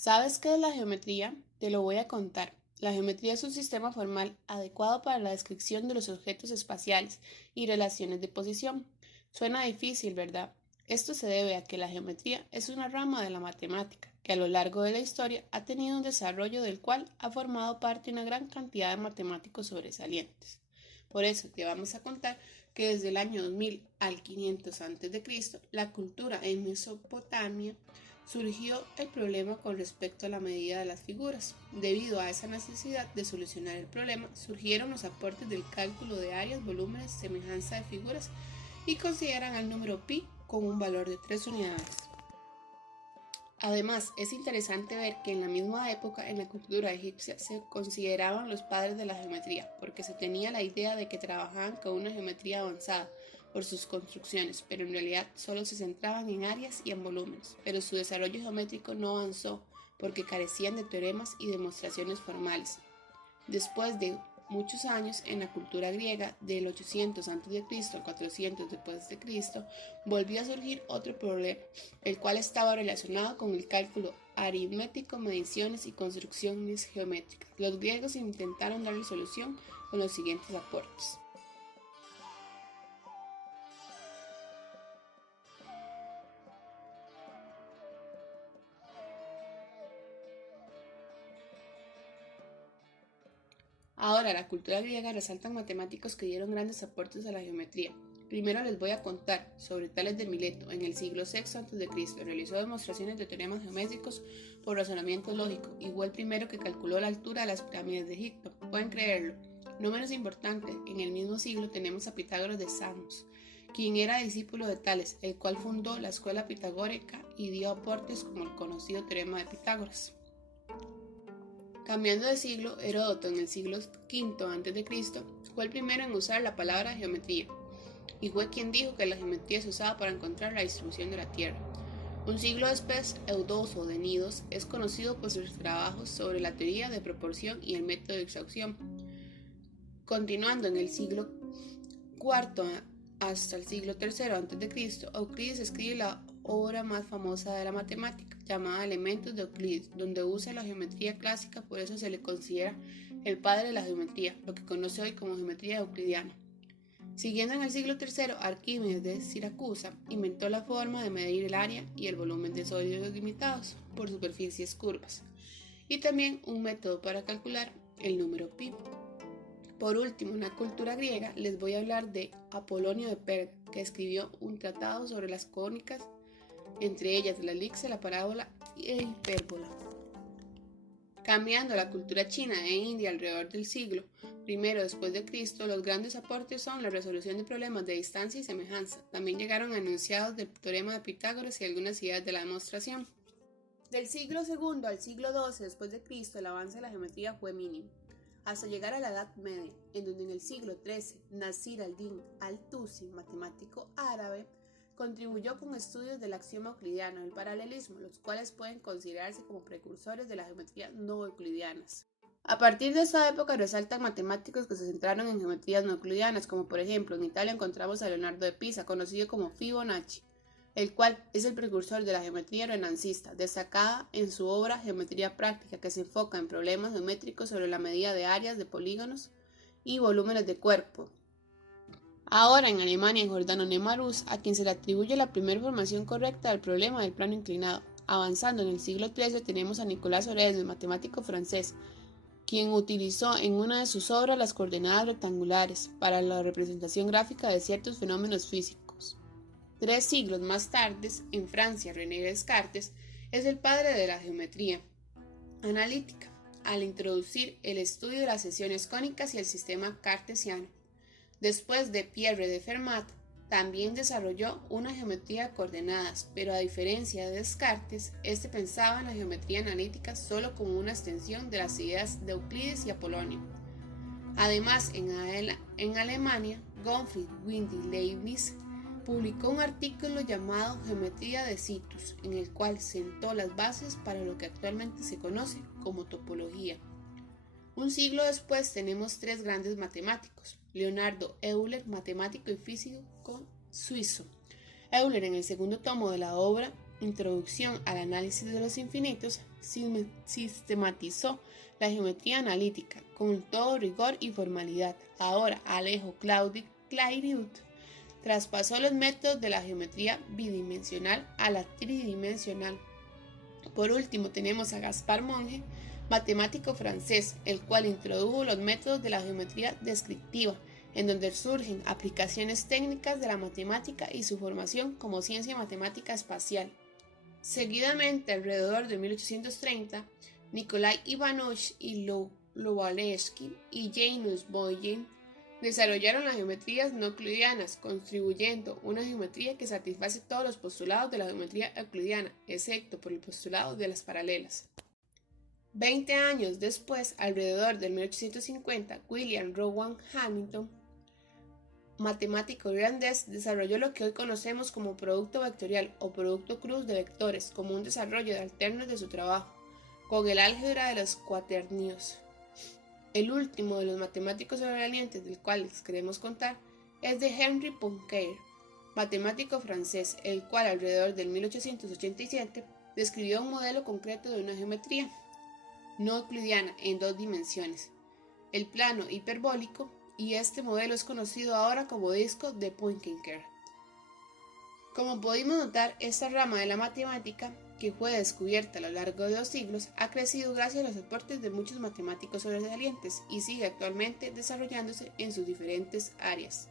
¿Sabes qué es la geometría? Te lo voy a contar. La geometría es un sistema formal adecuado para la descripción de los objetos espaciales y relaciones de posición. Suena difícil, ¿verdad? Esto se debe a que la geometría es una rama de la matemática que a lo largo de la historia ha tenido un desarrollo del cual ha formado parte una gran cantidad de matemáticos sobresalientes. Por eso te vamos a contar que desde el año 2000 al 500 a.C., la cultura en Mesopotamia surgió el problema con respecto a la medida de las figuras. Debido a esa necesidad de solucionar el problema, surgieron los aportes del cálculo de áreas, volúmenes, semejanza de figuras y consideran al número pi con un valor de 3 unidades. Además, es interesante ver que en la misma época en la cultura egipcia se consideraban los padres de la geometría, porque se tenía la idea de que trabajaban con una geometría avanzada por sus construcciones, pero en realidad solo se centraban en áreas y en volúmenes, pero su desarrollo geométrico no avanzó porque carecían de teoremas y demostraciones formales. Después de muchos años en la cultura griega, del 800 a.C. al 400 después de Cristo, volvió a surgir otro problema, el cual estaba relacionado con el cálculo aritmético, mediciones y construcciones geométricas. Los griegos intentaron darle solución con los siguientes aportes. Ahora, la cultura griega resaltan matemáticos que dieron grandes aportes a la geometría. Primero les voy a contar sobre Tales de Mileto. En el siglo VI a.C. realizó demostraciones de teoremas geométricos por razonamiento lógico, y fue el primero que calculó la altura de las pirámides de Egipto. Pueden creerlo. No menos importante, en el mismo siglo tenemos a Pitágoras de Samos, quien era discípulo de Tales, el cual fundó la escuela pitagórica y dio aportes como el conocido teorema de Pitágoras. Cambiando de siglo, Heródoto en el siglo V a.C. fue el primero en usar la palabra geometría, y fue quien dijo que la geometría se usaba para encontrar la distribución de la Tierra. Un siglo después, Eudoxo de Nidos es conocido por sus trabajos sobre la teoría de proporción y el método de extracción. Continuando en el siglo IV hasta el siglo III a.C., Euclides escribe la obra más famosa de la matemática, llamada Elementos de Euclides, donde usa la geometría clásica, por eso se le considera el padre de la geometría, lo que conoce hoy como geometría euclidiana. Siguiendo en el siglo III, Arquímedes de Siracusa inventó la forma de medir el área y el volumen de sólidos limitados por superficies curvas, y también un método para calcular el número pi. Por último, en la cultura griega les voy a hablar de Apolonio de Perga, que escribió un tratado sobre las cónicas, entre ellas la elipse, la parábola e hipérbola. Cambiando a la cultura china e india alrededor del siglo I después de Cristo, los grandes aportes son la resolución de problemas de distancia y semejanza. También llegaron enunciados del teorema de Pitágoras y algunas ideas de la demostración. Del siglo II al siglo XII después de Cristo, el avance de la geometría fue mínimo, hasta llegar a la Edad Media, en donde en el siglo XIII Nasir al-Din al-Tusi, matemático árabe, contribuyó con estudios del axioma euclidiano y el paralelismo, los cuales pueden considerarse como precursores de la geometría no euclidianas. A partir de esta época resaltan matemáticos que se centraron en geometrías no euclidianas, como por ejemplo en Italia encontramos a Leonardo de Pisa, conocido como Fibonacci, el cual es el precursor de la geometría renancista, destacada en su obra Geometría Práctica, que se enfoca en problemas geométricos sobre la medida de áreas de polígonos y volúmenes de cuerpo. Ahora en Alemania, en Giordano Nemaruz, a quien se le atribuye la primera formación correcta del problema del plano inclinado. Avanzando en el siglo XIII tenemos a Nicolas Sorel, el matemático francés, quien utilizó en una de sus obras las coordenadas rectangulares para la representación gráfica de ciertos fenómenos físicos. 3 siglos más tarde, en Francia, René Descartes es el padre de la geometría analítica, al introducir el estudio de las secciones cónicas y el sistema cartesiano. Después de Pierre de Fermat, también desarrolló una geometría de coordenadas, pero a diferencia de Descartes, este pensaba en la geometría analítica solo como una extensión de las ideas de Euclides y Apolonio. Además, en Alemania, Gottfried Wilhelm Leibniz publicó un artículo llamado Geometría de Situs, en el cual sentó las bases para lo que actualmente se conoce como topología. Un siglo después tenemos 3 grandes matemáticos: Leonardo Euler, matemático y físico suizo. Euler, en el segundo tomo de la obra Introducción al análisis de los infinitos, sistematizó la geometría analítica con todo rigor y formalidad. Ahora Alejo Clairaut traspasó los métodos de la geometría bidimensional a la tridimensional. Por último tenemos a Gaspar Monge, matemático francés, el cual introdujo los métodos de la geometría descriptiva, en donde surgen aplicaciones técnicas de la matemática y su formación como ciencia matemática espacial. Seguidamente, alrededor de 1830, Nikolai Ivanovich y Lowalensky y Janusz Boyden desarrollaron las geometrías no euclidianas, contribuyendo una geometría que satisface todos los postulados de la geometría euclidiana, excepto por el postulado de las paralelas. 20 años después, alrededor de 1850, William Rowan Hamilton, matemático irlandés, desarrolló lo que hoy conocemos como producto vectorial o producto cruz de vectores, como un desarrollo de alternos de su trabajo, con el álgebra de los cuaternios. El último de los matemáticos sobresalientes del cual les queremos contar es de Henri Poincaré, matemático francés, el cual alrededor del 1887 describió un modelo concreto de una geometría no euclidiana en dos dimensiones, el plano hiperbólico, y este modelo es conocido ahora como disco de Poincaré. Como pudimos notar, esta rama de la matemática, que fue descubierta a lo largo de los siglos, ha crecido gracias a los aportes de muchos matemáticos sobresalientes y sigue actualmente desarrollándose en sus diferentes áreas.